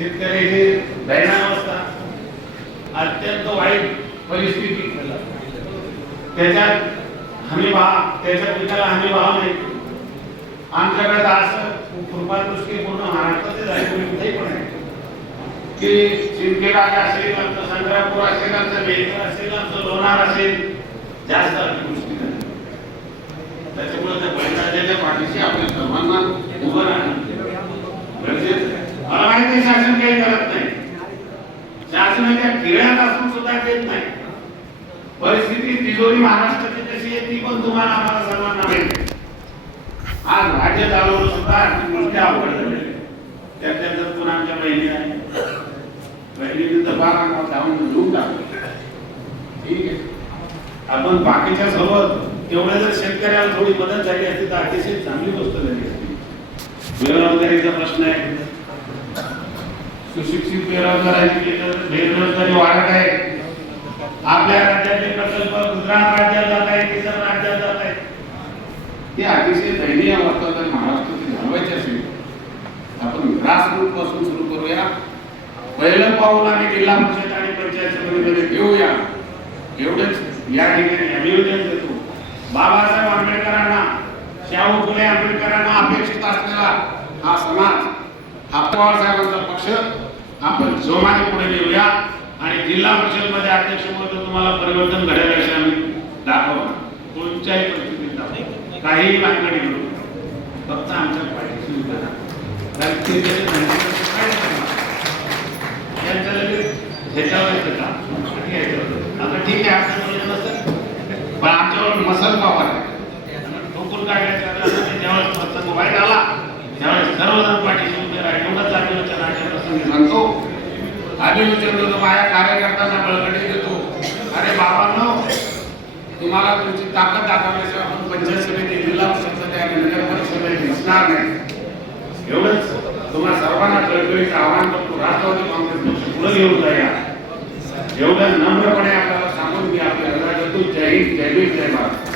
शेतकरी हे दैनावस्था अत्यंत वाईट परिस्थिती. त्याच्यात हमी भाव त्याच्या पिकाला हमी भाव नाही. आमच्याकडे तर असं कृपादृष्टी पूर्ण महाराष्ट्रातच आहे कुठेही पण आहे. की सिंदखेड असेल आमचं संग्रामपूर असेल आमचं बेलकर असेल आमचं लोणार असेल जास्त अतिवृष्टी झाली त्याच्यामुळे त्या बळीराजाच्या पाठीशी आपल्या सर्वांना उभं राहणं गरजेचं आहे. मला माहिती आहे शासन काही करत नाही त्या किळ्यात असून सुद्धा देत नाही. परिस्थिती तिजोरी महाराष्ट्राची कशी आहे ती पण तुम्हाला आम्हाला सर्वांना माहिती आज राज्य चालवणं सुद्धा आर्थिक अवघड झालेलं त्यातल्या जर पुन्हा आमच्या बहिणी आहे बहिणीने तर फार आम्हाला धावून देऊन टाकलं. ठीक आहे. आपण बाकीच्या सोबत तेवढं जर शेतकऱ्याला थोडी मदत झाली असती तर अतिशय चांगली गोष्ट झाली असती. बेरोजगारीचा प्रश्न आहे. सुशिक्षित बेरोजगारांची बेरोजगारी वाढत आहे. आपल्या राज्यातले प्रकल्प गुजरात राज्यात जात आहेत इतर राज्यात जात आहेत. ते अतिशय दयनीय अवस्था जर महाराष्ट्राची घालवायची असेल. आपण ग्रासरूटपासून सुरू करूया. पहिलं पाऊल आम्ही जिल्हा परिषद आणि पंचायत समितीमध्ये घेऊया. एवढंच. या ठिकाणी अभियोजन देतो. बाबासाहेब आंबेडकरांना शाहू फुले आंबेडकरांना अपेक्षित असलेला हा समाज हा पवार साहेबांचा पक्ष. आपण जोमाने पुढे नेऊया. आणि जिल्हा परिषदमध्ये अध्यक्ष म्हणून तुम्हाला परिवर्तन घडेल असे आम्ही दाखवणार. कोणत्याही परिस्थितीत दाखवू. काहीही भानगडी करू फक्त आमच्या पाठीशी उभा राहा. म्हणजे लगेच ह्याच्यावर येतं आता ठीक आहे आपलं पण आमच्यावर मसल पावर आहे. सांगतो अभिवचन देतो माझ्या कार्यकर्त्यांना बळकटी देतो. अरे बाबांनो तुम्हाला तुमची ताकद दाखवण्याशिवाय आपण पंचायत समिती जिल्हा परिषद आणि नगर परिषदेत दिसणार नाही. एवढंच. तुम्हाला सर्वांना कळकळीचं आवाहन करतो राष्ट्रवादी काँग्रेस पक्ष पुढे घेऊन जाया एवढं नम्रपणे आपल्याला सांगून मी आपल्याला जय हिंद जय भीम जय भारत.